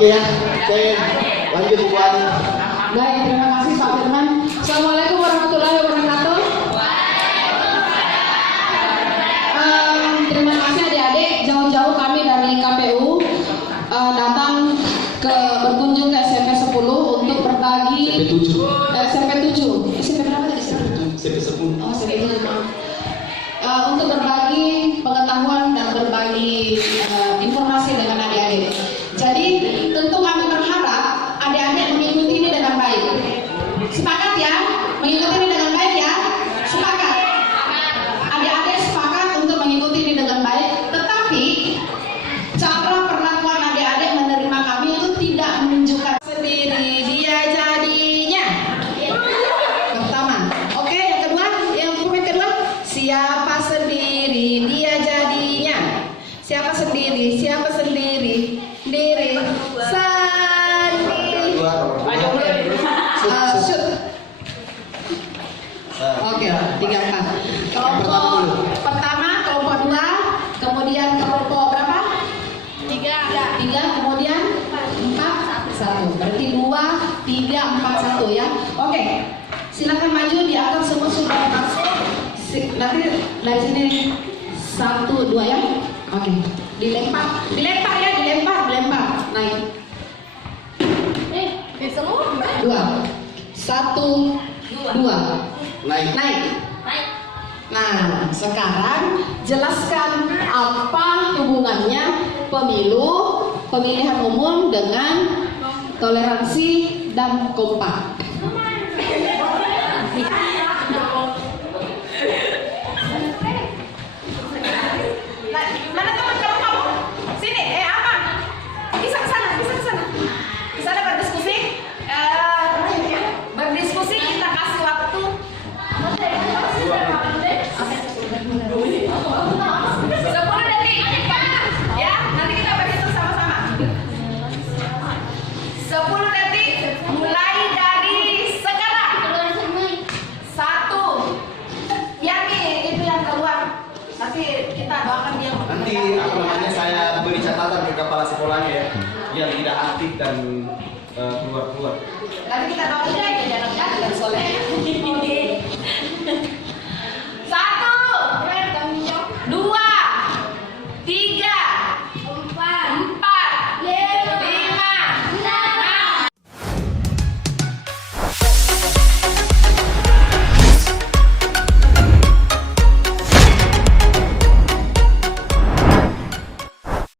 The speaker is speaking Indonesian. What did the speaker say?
Oke ya, oke. Lanjut buat. Baik, terima kasih Pak Firman. Assalamualaikum warahmatullahi wabarakatuh. Terima kasih adik-adik, jauh-jauh kami dari KPU datang berkunjung ke SMP 10 untuk berbagi SMP 7. SMP berapa tadi? SMP 10. Oh, SMP 10. Untuk berbagi pengetahuan dan berbagi informasi dengan adik-adik. Jadi tentu kami berharap adik-adik mengikuti ini dengan baik. Sepakat ya? Mengikuti ini dengan baik ya? Sepakat? Adik-adik sepakat untuk mengikuti ini dengan baik. Tetapi cara perlakuan adik-adik menerima kami itu tidak menunjukkan sendiri dia jadinya. Pertama, oke. Yang kedua, yang poin kedua, siapa sendiri dia jadinya. Siapa sendiri? Siapa sendiri? Diri sendiri. Shoot. Oke, 3-4. Kelompok pertama, kelompok 2, kemudian kelompok berapa? 3, kemudian 4, 1. Berarti 2, 3, 4, 1 ya. Oke. Silakan maju, dianggap semua sudah masuk. Nanti dari sini 1, 2 ya. Oke. Dilempar ya, dilempar. Naik. 2, 1, 2. Naik. Nah, sekarang jelaskan apa hubungannya pemilihan umum dengan toleransi dan kompak. Mana teman-teman kamu? Sini, apa? Bisa ke sana. Di sana berdiskusi. Berdiskusi kita kasih waktu 10 detik. Ya, nanti kita berhitung sama-sama. 10 detik mulai dari sekarang. 1. Biar nih itu yang keluar. Nanti kita doakan dia. Nanti apa namanya saya beri catatan ke kepala sekolahnya ya, biar tidak aktif dan keluar. Nanti kita doakan dia jadi anak dan soleh.